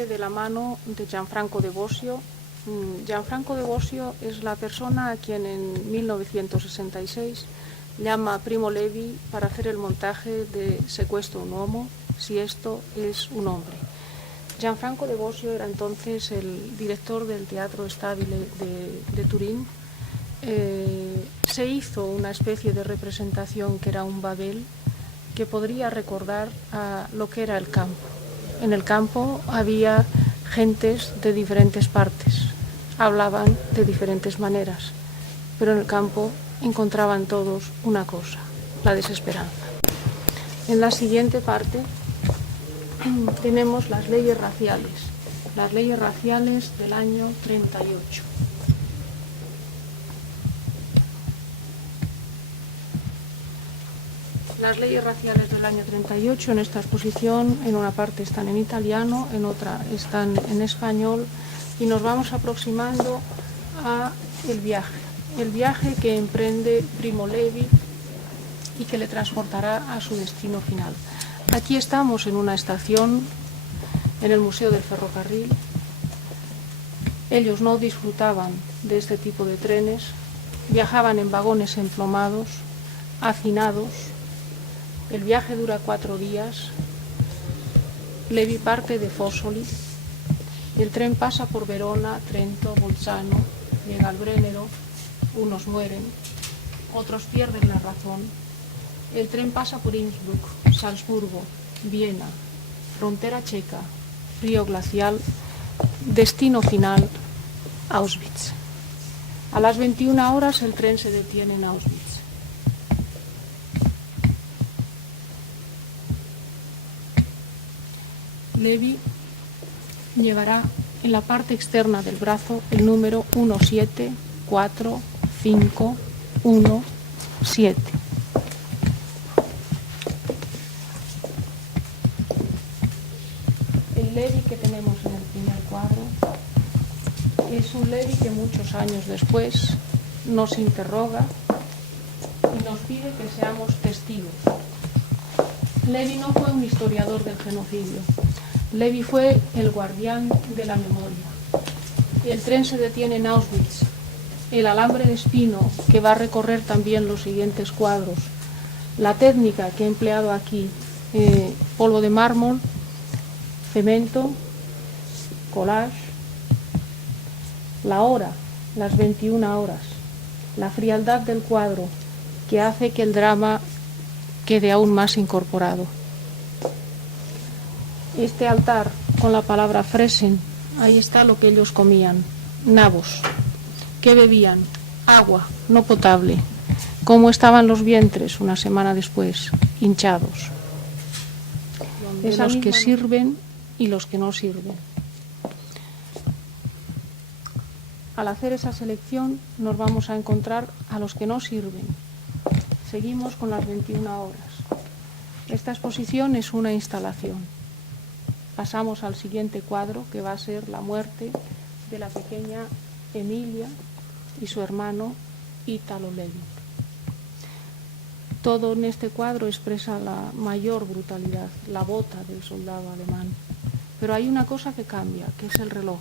hace de la mano de Gianfranco de Bosio. Gianfranco de Bosio es la persona a quien en 1966 llama Primo Levi para hacer el montaje de Se questo un uomo, si esto es un hombre. Gianfranco de Bosio era entonces el director del Teatro Stabile de Turín. Se hizo una especie de representación que era un Babel, que podría recordar a lo que era el campo. En el campo había gentes de diferentes partes, hablaban de diferentes maneras, pero en el campo encontraban todos una cosa, la desesperanza. En la siguiente parte tenemos las leyes raciales del año 38. Las leyes raciales del año 38 en esta exposición, en una parte están en italiano, en otra están en español, y nos vamos aproximando a el viaje que emprende Primo Levi y que le transportará a su destino final. Aquí estamos en una estación, en el Museo del Ferrocarril. Ellos no disfrutaban de este tipo de trenes, viajaban en vagones emplomados, hacinados. El viaje dura 4 días. Levi parte de Fossoli. El tren pasa por Verona, Trento, Bolzano, llega al Brennero. Unos mueren, otros pierden la razón. El tren pasa por Innsbruck, Salzburgo, Viena, frontera checa, río glacial, destino final, Auschwitz. A las 21 horas el tren se detiene en Auschwitz. Levi llevará en la parte externa del brazo el número 1745517. El Levi que tenemos en el primer cuadro es un Levi que muchos años después nos interroga y nos pide que seamos testigos. Levi no fue un historiador del genocidio. Levi fue el guardián de la memoria. El tren se detiene en Auschwitz. El alambre de espino que va a recorrer también los siguientes cuadros. La técnica que he empleado aquí, polvo de mármol, cemento, collage. La hora, las 21 horas. La frialdad del cuadro que hace que el drama quede aún más incorporado. Este altar con la palabra fresen, ahí está lo que ellos comían, nabos. ¿Qué bebían? Agua, no potable. ¿Cómo estaban los vientres una semana después? Hinchados. De los que sirven y los que no sirven. Al hacer esa selección nos vamos a encontrar a los que no sirven. Seguimos con las 21 horas. Esta exposición es una instalación. Pasamos al siguiente cuadro, que va a ser la muerte de la pequeña Emilia y su hermano Italo Levi. Todo en este cuadro expresa la mayor brutalidad, la bota del soldado alemán. Pero hay una cosa que cambia, que es el reloj.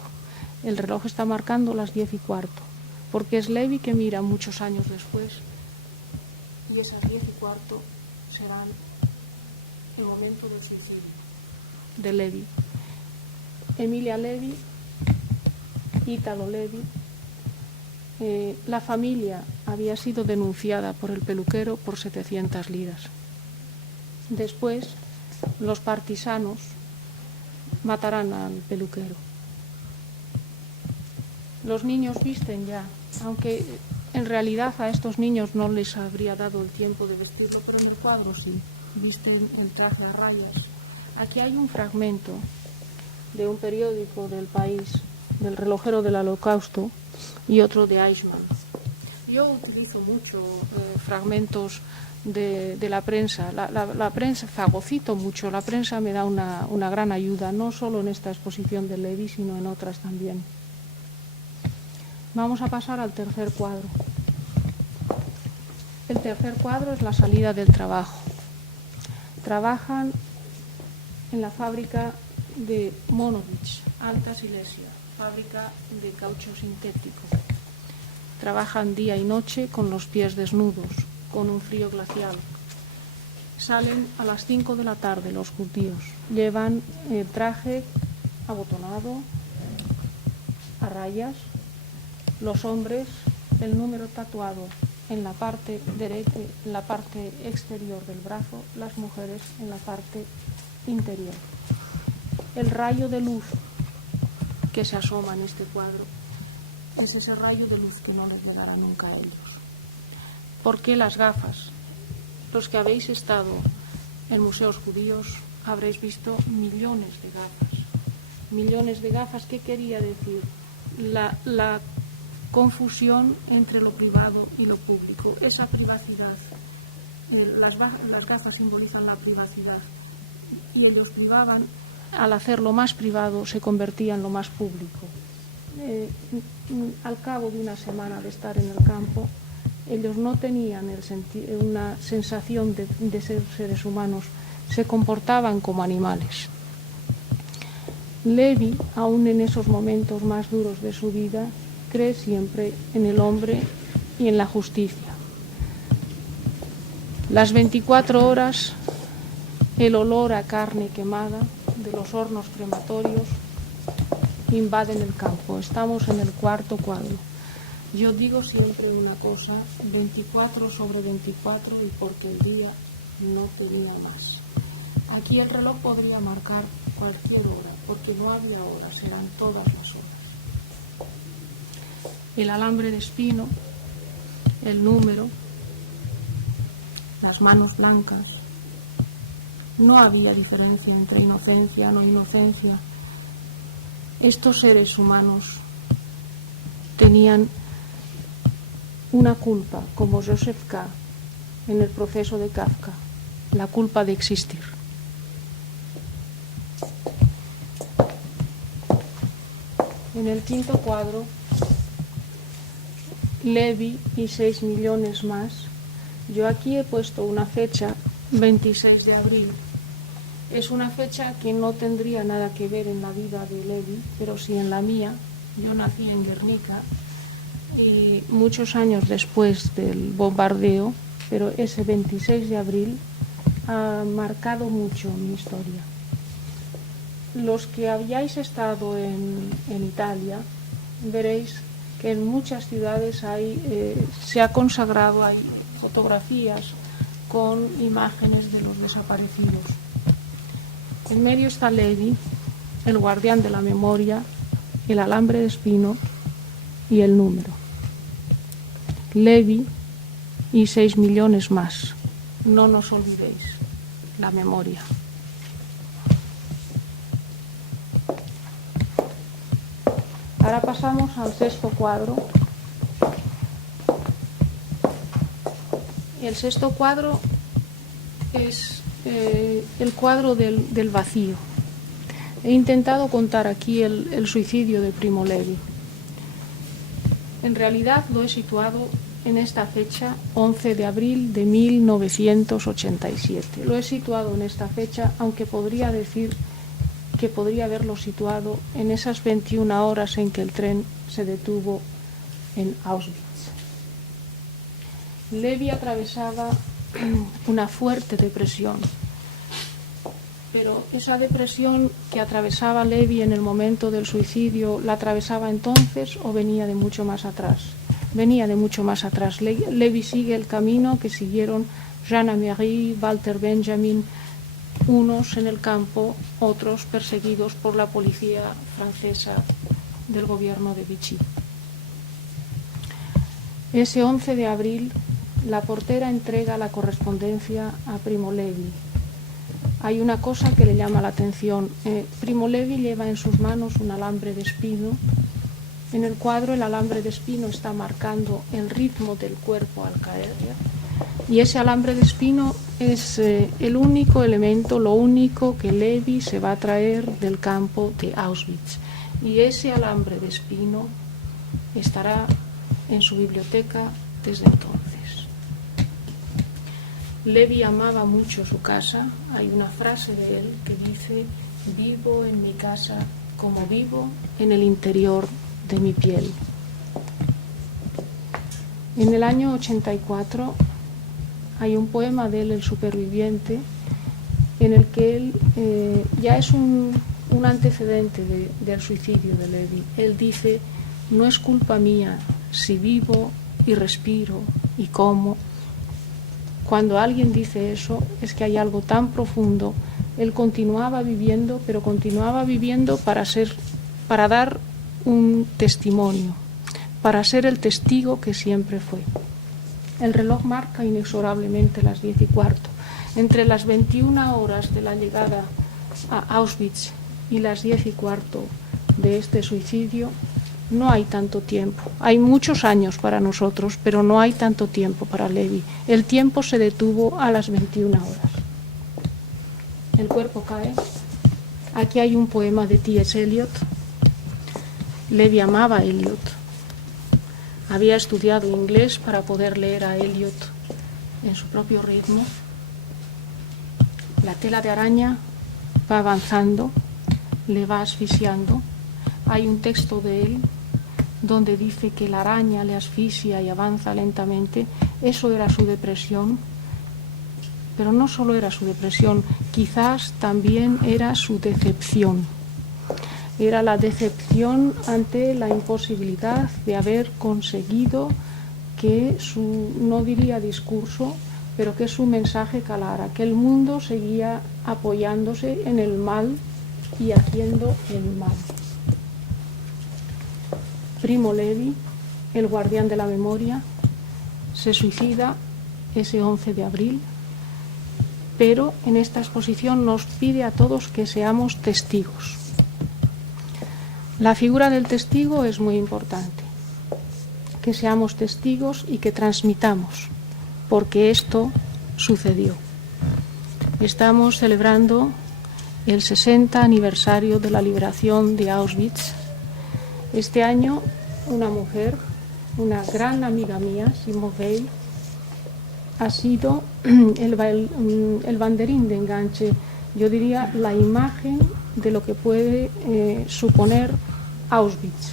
El reloj está marcando las 10:15, porque es Levi que mira muchos años después, y esas 10:15 serán el momento del suicidio de Levi. Emilia Levi, Italo Levi. La familia había sido denunciada por el peluquero por 700 liras. Después, los partisanos matarán al peluquero. Los niños visten ya, aunque en realidad a estos niños no les habría dado el tiempo de vestirlo, pero en el cuadro sí, visten el traje a rayas. Aquí hay un fragmento de un periódico del País, del relojero del Holocausto, y otro de Eichmann. Yo utilizo mucho fragmentos de la prensa. La prensa, fagocito mucho, la prensa me da una gran ayuda, no solo en esta exposición de Levi, sino en otras también. Vamos a pasar al tercer cuadro. El tercer cuadro es la salida del trabajo. Trabajan en la fábrica de Monovich, Alta Silesia, fábrica de caucho sintético. Trabajan día y noche con los pies desnudos, con un frío glacial. Salen a las 5 de la tarde los judíos. Llevan el traje abotonado, a rayas. Los hombres, el número tatuado en la parte derecha, en la parte exterior del brazo, las mujeres en la parte interior. El rayo de luz que se asoma en este cuadro es ese rayo de luz que no les llegará nunca a ellos. ¿Por qué las gafas? Los que habéis estado en museos judíos habréis visto millones de gafas. Millones de gafas, ¿qué quería decir? La confusión entre lo privado y lo público. Esa privacidad, las gafas simbolizan la privacidad y ellos privaban, al hacerlo más privado se convertía en lo más público. Al cabo de una semana de estar en el campo, ellos no tenían una sensación de ser seres humanos, se comportaban como animales. Levi, aún en esos momentos más duros de su vida, cree siempre en el hombre y en la justicia. Las 24 horas, el olor a carne quemada de los hornos crematorios invaden el campo. Estamos en el cuarto cuadro. Yo digo siempre una cosa, 24 sobre 24, y porque el día no tenía más. Aquí el reloj podría marcar cualquier hora, porque no había horas, eran todas las horas. El alambre de espino, el número, las manos blancas. No había diferencia entre inocencia o no inocencia. Estos seres humanos tenían una culpa, como Joseph K. en el proceso de Kafka, la culpa de existir. En el quinto cuadro, Levi y 6 millones más. Yo aquí he puesto una fecha, 26 de abril. Es una fecha que no tendría nada que ver en la vida de Levi, pero sí en la mía. Yo nací en Guernica y muchos años después del bombardeo, pero ese 26 de abril ha marcado mucho mi historia. Los que habíais estado en Italia veréis que en muchas ciudades se ha consagrado, hay fotografías con imágenes de los desaparecidos. En medio está Levi, el guardián de la memoria, el alambre de espino y el número. Levi y 6 millones más. No nos olvidéis, la memoria. Ahora pasamos al sexto cuadro. El sexto cuadro es el cuadro del vacío. He intentado contar aquí el suicidio de Primo Levi. En realidad lo he situado en esta fecha, 11 de abril de 1987. Lo he situado en esta fecha, aunque podría decir que podría haberlo situado en esas 21 horas en que el tren se detuvo en Auschwitz. Levi atravesaba una fuerte depresión, pero esa depresión que atravesaba Levi en el momento del suicidio, ¿la atravesaba entonces o venía de mucho más atrás? Venía de mucho más atrás. Levi sigue el camino que siguieron Jean Améry, Walter Benjamin, unos en el campo, otros perseguidos por la policía francesa del gobierno de Vichy. Ese 11 de abril, la portera entrega la correspondencia a Primo Levi. Hay una cosa que le llama la atención. Primo Levi lleva en sus manos un alambre de espino. En el cuadro el alambre de espino está marcando el ritmo del cuerpo al caer. Y ese alambre de espino es el único elemento, lo único que Levi se va a traer del campo de Auschwitz. Y ese alambre de espino estará en su biblioteca desde entonces. Levi amaba mucho su casa. Hay una frase de él que dice: Vivo en mi casa como vivo en el interior de mi piel. En el año 84 hay un poema de él, El superviviente, en el que él ya es un antecedente del suicidio de Levi. Él dice: no es culpa mía si vivo y respiro y como. Cuando alguien dice eso es que hay algo tan profundo. Él continuaba viviendo, pero continuaba viviendo para dar un testimonio, para ser el testigo que siempre fue. El reloj marca inexorablemente las 10:15. Entre las 21 horas de la llegada a Auschwitz y las 10:15 de este suicidio, no hay tanto tiempo. Hay muchos años para nosotros, pero no hay tanto tiempo para Levi. El tiempo se detuvo a las 21 horas. El cuerpo cae. Aquí hay un poema de T.S. Eliot. Levi amaba a Eliot. Había estudiado inglés para poder leer a Eliot en su propio ritmo. La tela de araña va avanzando, le va asfixiando. Hay un texto de él donde dice que la araña le asfixia y avanza lentamente. Eso era su depresión, pero no solo era su depresión, quizás también era su decepción. Era la decepción ante la imposibilidad de haber conseguido que su, no diría discurso, pero que su mensaje calara, que el mundo seguía apoyándose en el mal y haciendo el mal. Primo Levi, el guardián de la memoria, se suicida ese 11 de abril, pero en esta exposición nos pide a todos que seamos testigos. La figura del testigo es muy importante, que seamos testigos y que transmitamos, porque esto sucedió. Estamos celebrando el 60 aniversario de la liberación de Auschwitz. Este año una mujer, una gran amiga mía, Simone Veil, ha sido el banderín de enganche, yo diría la imagen de lo que puede suponer Auschwitz.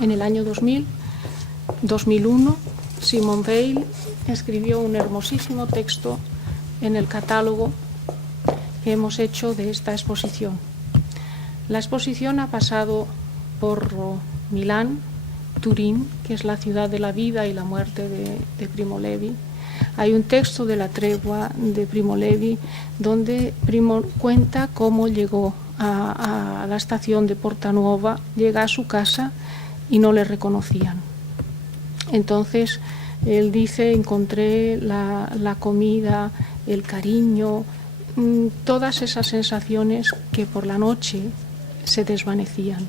En el año 2001, Simone Veil escribió un hermosísimo texto en el catálogo que hemos hecho de esta exposición. La exposición ha pasado por Milán, Turín, que es la ciudad de la vida y la muerte de Primo Levi. Hay un texto de la tregua de Primo Levi donde Primo cuenta cómo llegó a la estación de Porta Nuova, llega a su casa y no le reconocían. Entonces él dice: encontré la comida, el cariño, todas esas sensaciones que por la noche se desvanecían,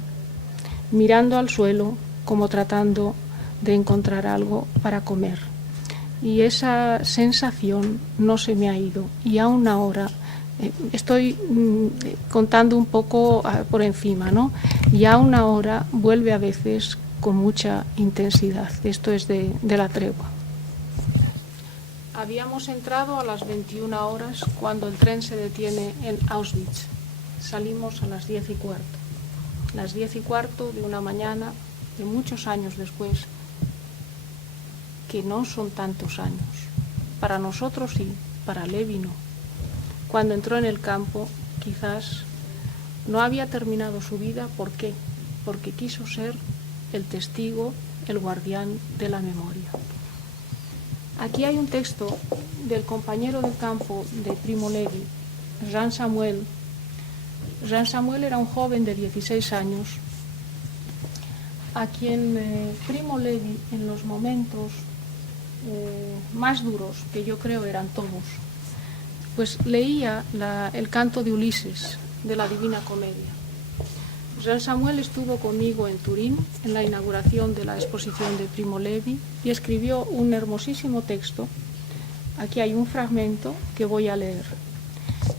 mirando al suelo como tratando de encontrar algo para comer. Y esa sensación no se me ha ido, y aún ahora estoy contando un poco por encima, ¿no? Y aún ahora vuelve a veces con mucha intensidad. Esto es de la tregua. Habíamos entrado a las 21 horas cuando el tren se detiene en Auschwitz. Salimos a las 10:15. Las 10:15 de una mañana de muchos años después, que no son tantos años. Para nosotros sí, para Levi no. Cuando entró en el campo, quizás no había terminado su vida. ¿Por qué? Porque quiso ser el testigo, el guardián de la memoria. Aquí hay un texto del compañero de campo de Primo Levi, Jean Samuel. Jean Samuel era un joven de 16 años a quien Primo Levi, en los momentos más duros, que yo creo eran todos, pues leía el canto de Ulises de la Divina Comedia. Jean Samuel estuvo conmigo en Turín en la inauguración de la exposición de Primo Levi y escribió un hermosísimo texto. Aquí hay un fragmento que voy a leer.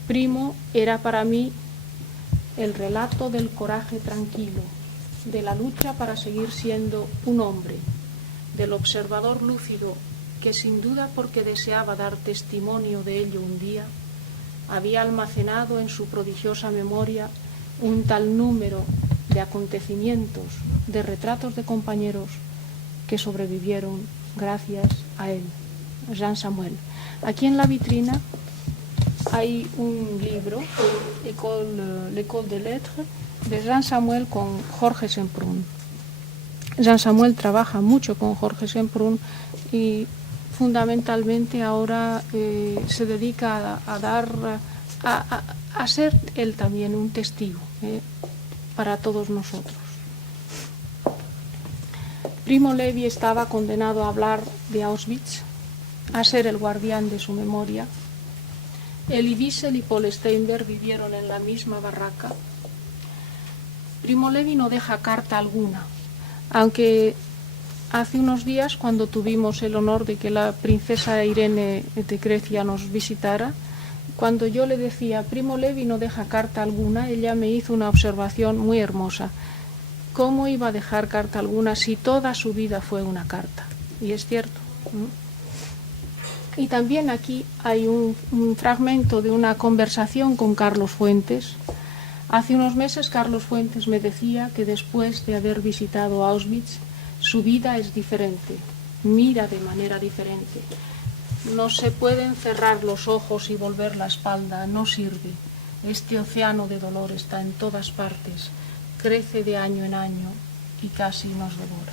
Primo era para mí el relato del coraje tranquilo, de la lucha para seguir siendo un hombre, del observador lúcido que, sin duda porque deseaba dar testimonio de ello un día, había almacenado en su prodigiosa memoria un tal número de acontecimientos, de retratos de compañeros que sobrevivieron gracias a él, Jean Samuel. Aquí en la vitrina hay un libro, L'École des Lettres, de Jean Samuel con Jorge Semprún. Jean Samuel trabaja mucho con Jorge Semprún y fundamentalmente ahora se dedica a ser él también un testigo para todos nosotros. Primo Levi estaba condenado a hablar de Auschwitz, a ser el guardián de su memoria. Elie Wiesel y Paul Steinberg vivieron en la misma barraca. Primo Levi no deja carta alguna, aunque hace unos días, cuando tuvimos el honor de que la princesa Irene de Grecia nos visitara, cuando yo le decía, Primo Levi no deja carta alguna, ella me hizo una observación muy hermosa. ¿Cómo iba a dejar carta alguna si toda su vida fue una carta? Y es cierto. Y también aquí hay un fragmento de una conversación con Carlos Fuentes. Hace unos meses Carlos Fuentes me decía que después de haber visitado Auschwitz, su vida es diferente, mira de manera diferente. No se pueden cerrar los ojos y volver la espalda, no sirve. Este océano de dolor está en todas partes, crece de año en año y casi nos devora.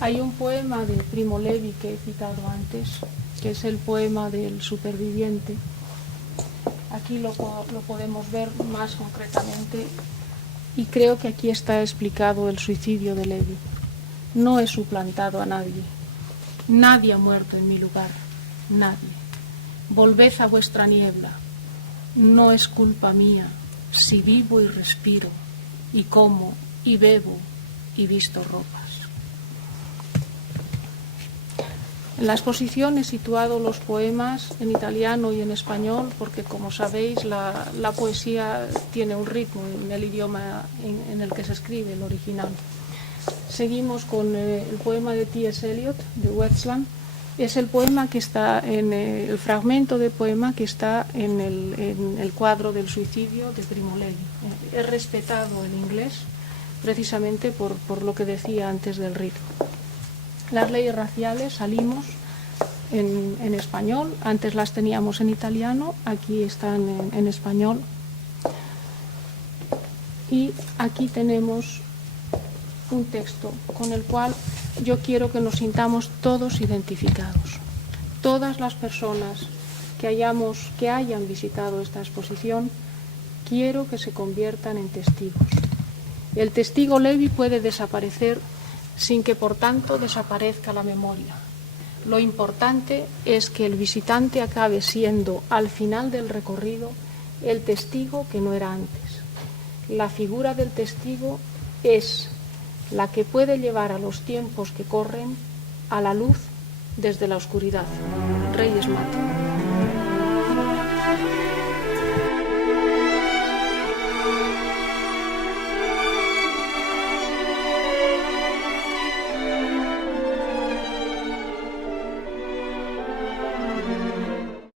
Hay un poema de Primo Levi que he citado antes, que es el poema del superviviente. Aquí lo podemos ver más concretamente y creo que aquí está explicado el suicidio de Levi. No he suplantado a nadie. Nadie ha muerto en mi lugar. Nadie. Volved a vuestra niebla. No es culpa mía si vivo y respiro, y como, y bebo, y visto ropas. En la exposición he situado los poemas en italiano y en español porque, como sabéis, la poesía tiene un ritmo en el idioma en el que se escribe, el original. Seguimos con el poema de T.S. Eliot, de Westland. Es el poema que está en el fragmento de poema que está en el cuadro del suicidio de Primo Levi. He respetado el inglés precisamente por lo que decía antes del ritmo. Las leyes raciales salimos en español, antes las teníamos en italiano, aquí están en español. Y aquí tenemos un texto con el cual yo quiero que nos sintamos todos identificados. Todas las personas que hayan visitado esta exposición, quiero que se conviertan en testigos. El testigo Levi puede desaparecer sin que por tanto desaparezca la memoria. Lo importante es que el visitante acabe siendo al final del recorrido el testigo que no era antes. La figura del testigo es la que puede llevar a los tiempos que corren a la luz desde la oscuridad. Reyes Mate.